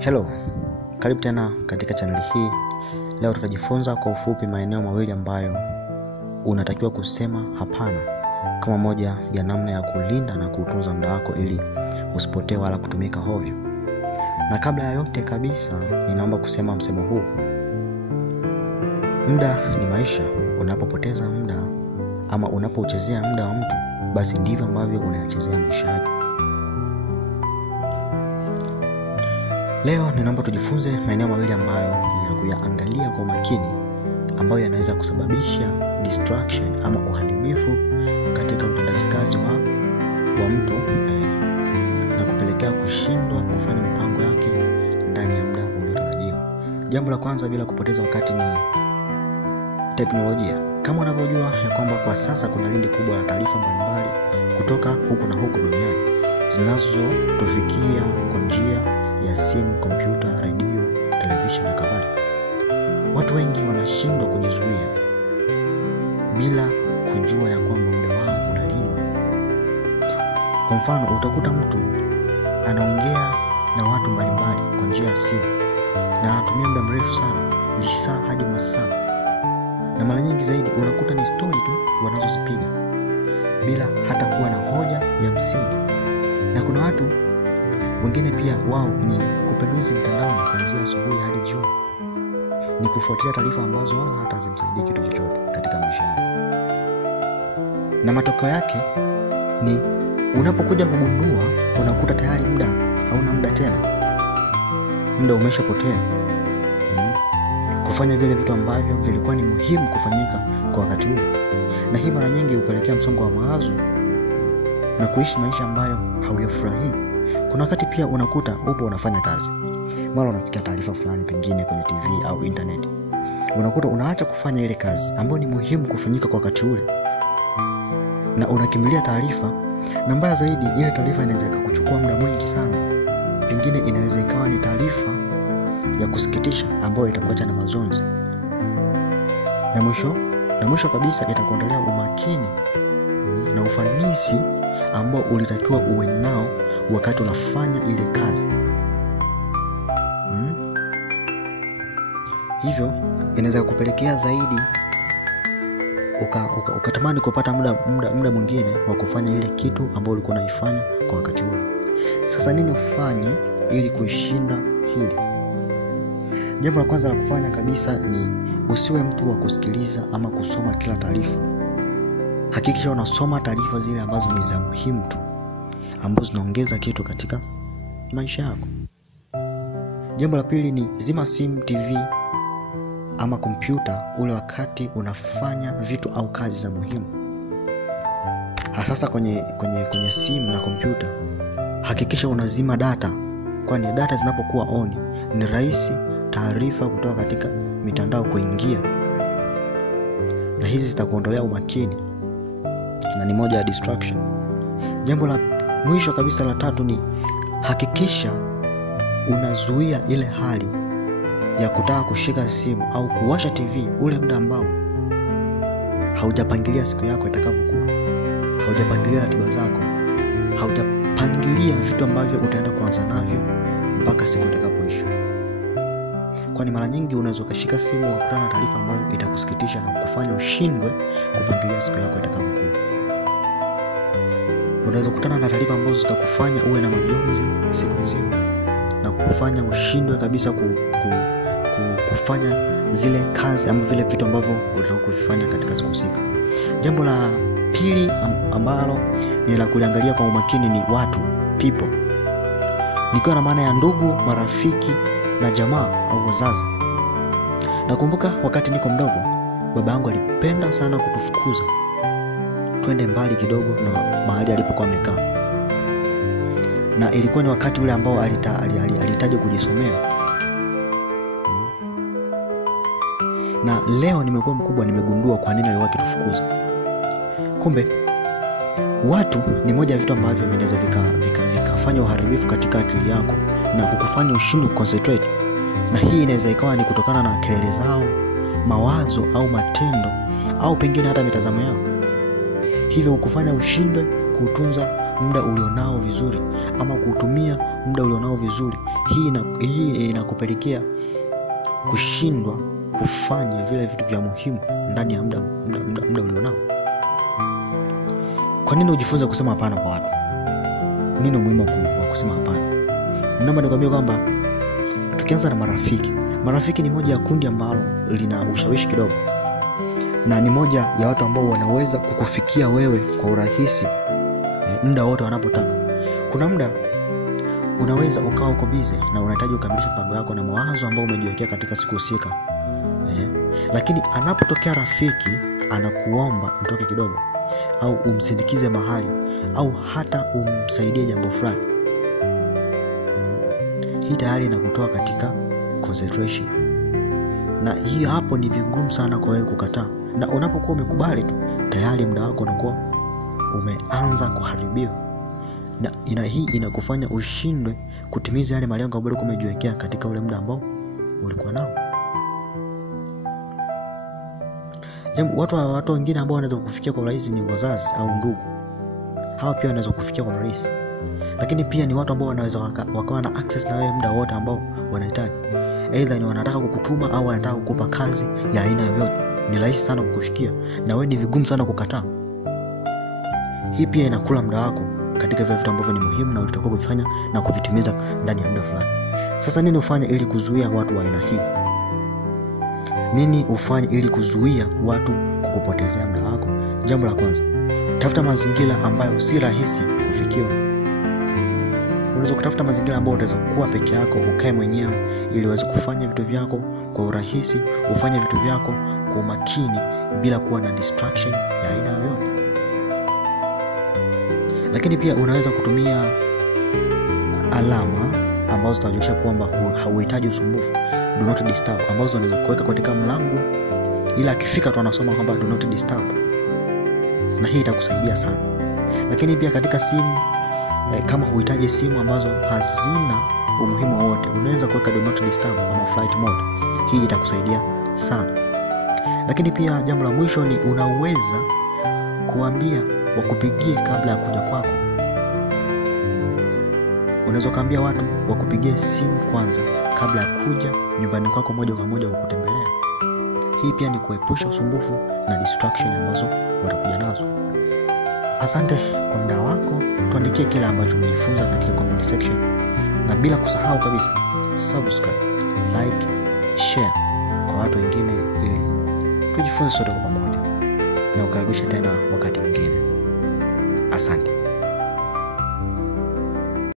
Hello, karibu tena katika channel hii. Leo tutajifunza kwa ufupi maeneo mawili ambayo unatakiwa kusema hapana kama moja ya namna ya kulinda na kutunza muda wako ili usipotee wala kutumika hovyo. Na kabla ya yote kabisa, ninaomba kusema msemo huu. Muda ni maisha. Unapopoteza muda ama unapouchezea muda wa mtu, basi ndivyo ambavyo unayachezea maisha yake. Leo ninaomba tujifunze maeneo mawili ambayo ni ya kuyaangalia kwa makini, ambayo yanaweza kusababisha distraction ama uharibifu katika utendaji kazi wa mtu na kupelekea kushindwa kufanya mipango yake ndani ya muda uliotarajiwa. Jambo la kwanza bila kupoteza wakati ni teknolojia. Kama unavyojua ya kwamba kwa sasa kuna lindi kubwa la taarifa mbalimbali kutoka huku na huko duniani zinazotufikia kwa njia ya simu, kompyuta, redio, television na kadhalika. Watu wengi wanashindwa kujizuia bila kujua ya kwamba muda wao unaliwa. Kwa mfano, utakuta mtu anaongea na watu mbalimbali kwa njia ya simu na anatumia muda mrefu sana, lisaa hadi masaa. Na mara nyingi zaidi unakuta ni story tu wanazozipiga bila hata kuwa na hoja ya msingi. Na kuna watu wengine pia wao ni kuperuzi mtandaoni kuanzia asubuhi hadi jioni. Ni kufuatilia taarifa ambazo wala hata hazimsaidii kitu chochote katika maisha yake. Na matokeo yake ni unapokuja kugundua unakuta tayari hauna muda tena. Muda umeshapotea kufanya vile vitu ambavyo vilikuwa ni muhimu kufanyika kwa wakati ule. Na hii mara nyingi hupelekea msongo wa mawazo na kuishi maisha ambayo hauyafurahii. Kuna wakati pia unakuta upo unafanya kazi, mara unasikia taarifa fulani pengine kwenye TV au internet. Unakuta unaacha kufanya ile kazi ambayo ni muhimu kufanyika kwa wakati ule, na unakimbilia taarifa. Na mbaya zaidi, ile taarifa inaweza kukuchukua muda mwingi sana. Pengine inaweza ikawa ni taarifa ya kusikitisha ambayo itakuacha na mazonzi. Na mwisho kabisa itakuondolea umakini na ufanisi ambao ulitakiwa uwe nao wakati unafanya ile kazi. Hivyo inaweza kupelekea zaidi ukatamani kupata muda mwingine wa kufanya ile kitu ambayo ulikuwa unaifanya kwa wakati huo. Sasa nini ufanye ili kuishinda hili? Jambo la kwanza la kufanya kabisa ni usiwe mtu wa kusikiliza ama kusoma kila taarifa. Hakikisha unasoma taarifa zile ambazo ni za muhimu tu, ambazo zinaongeza kitu katika maisha yako. Jambo la pili ni zima simu, TV ama kompyuta ule wakati unafanya vitu au kazi za muhimu. Hasa kwenye simu na kompyuta, hakikisha unazima data, kwani data zinapokuwa on ni rahisi taarifa kutoka katika mitandao kuingia, na hizi zitakuondolea umakini na ni moja ya distraction. Jambo la mwisho kabisa la tatu ni hakikisha unazuia ile hali ya kutaka kushika simu au kuwasha TV ule muda ambao haujapangilia siku yako itakavyokuwa, haujapangilia ratiba zako, haujapangilia vitu ambavyo utaenda kuanza navyo mpaka siku itakapoisha. Kwani mara nyingi unaweza kushika simu ukakutana na taarifa ambayo itakusikitisha na kukufanya ushindwe kupangilia siku yako itakavyokuwa. Unaweza kukutana na taarifa ambazo zitakufanya uwe na majonzi siku nzima na kukufanya ushindwe kabisa kufanya zile kazi ama vile vitu ambavyo ulitaka kufanya katika siku husika. Jambo la pili ambalo ni la kuliangalia kwa umakini ni watu, people. Nikiwa na maana ya ndugu, marafiki na jamaa au wazazi. Nakumbuka wakati niko mdogo, baba yangu alipenda sana kutufukuza twende mbali kidogo na mahali alipokuwa amekaa. Na ilikuwa ni wakati ule ambao alihitaji kujisomea. Na leo nimekuwa mkubwa, nimegundua kwa nini aliwahi kutufukuza. Kumbe watu ni moja ya vitu ambavyo vinaweza vikafanya uharibifu katika akili yako na kukufanya ushindwe concentrate. Na hii inaweza ikawa ni kutokana na kelele zao, mawazo au matendo au pengine hata mitazamo yao. Hivyo kukufanya ushindwe kutunza muda ulionao vizuri ama kutumia muda ulionao vizuri, hii inakupelekea kushindwa kufanya vile vitu vya muhimu ndani ya muda ulionao. Kwa nini ujifunze kusema hapana kwa watu? Nini umuhimu wa kusema hapana? Naomba nikwambie kwamba tukianza na marafiki. Marafiki ni moja ya kundi ambalo lina ushawishi kidogo, na ni moja ya watu ambao wanaweza kukufikia wewe kwa urahisi muda wote wanapotaka. Kuna muda unaweza ukawa uko busy na unahitaji kukamilisha mpango yako na mawazo ambayo umejiwekea katika siku husika. Lakini anapotokea rafiki anakuomba mtoke kidogo au umsindikize mahali au hata umsaidie jambo fulani, hii tayari inakutoa katika concentration, na hiyo hapo ni vigumu sana kwa wewe kukataa. Na unapokuwa umekubali tu, tayari muda wako unakuwa umeanza kuharibiwa, na hii inakufanya ushindwe kutimiza yale malengo ambayo umejiwekea katika ule muda ambao ulikuwa nao. Watu wengine ambao wanaweza kukufikia kwa urahisi ni wazazi au ndugu. Hawa pia wanaweza kukufikia kwa urahisi, lakini pia ni watu ambao wanaweza wakawa na access na wewe muda wote ambao wanahitaji. Aidha ni wanataka kukutuma au wanataka kukupa kazi ya aina yoyote. Ni rahisi sana kukufikia na wewe ni vigumu sana kukataa. Hii pia inakula muda wako katika vile vitu ambavyo ni muhimu na ulitakiwa kufanya na kuvitimiza ndani ya muda fulani. Sasa nini ufanye ili kuzuia watu wa aina hii? Nini ufanye ili kuzuia watu kukupotezea muda wako? Jambo la kwanza, tafuta mazingira ambayo si rahisi kufikiwa. Unaweza kutafuta mazingira ambayo utaweza kuwa peke yako, ukae mwenyewe ili uweze kufanya vitu vyako kwa urahisi, ufanye vitu vyako kwa umakini bila kuwa na distraction ya aina yoyote. Lakini pia unaweza kutumia alama ambazo zitajulisha kwamba hauhitaji usumbufu, do not disturb, ambazo unaweza kuweka katika mlango ila akifika tu anasoma kwamba do not disturb, na hii itakusaidia sana. Lakini pia katika simu, kama huhitaji simu ambazo hazina umuhimu wowote, unaweza kuweka do not disturb ama flight mode. Hii itakusaidia sana. Lakini pia jambo la mwisho ni unaweza kuambia wakupigie kabla ya kuja kwako. Unaweza kuambia watu wakupigie simu kwanza kabla ya kuja nyumbani kwako moja kwa moja kukutembelea. Hii pia ni kuepusha usumbufu na distraction ambazo watakuja nazo. Asante kwa muda wako. Tuandikie kile ambacho umejifunza katika comment section, na bila kusahau kabisa subscribe, like, share kwa watu wengine ili tujifunze sote kwa pamoja, na ukaribisha tena wakati mwingine. Asante.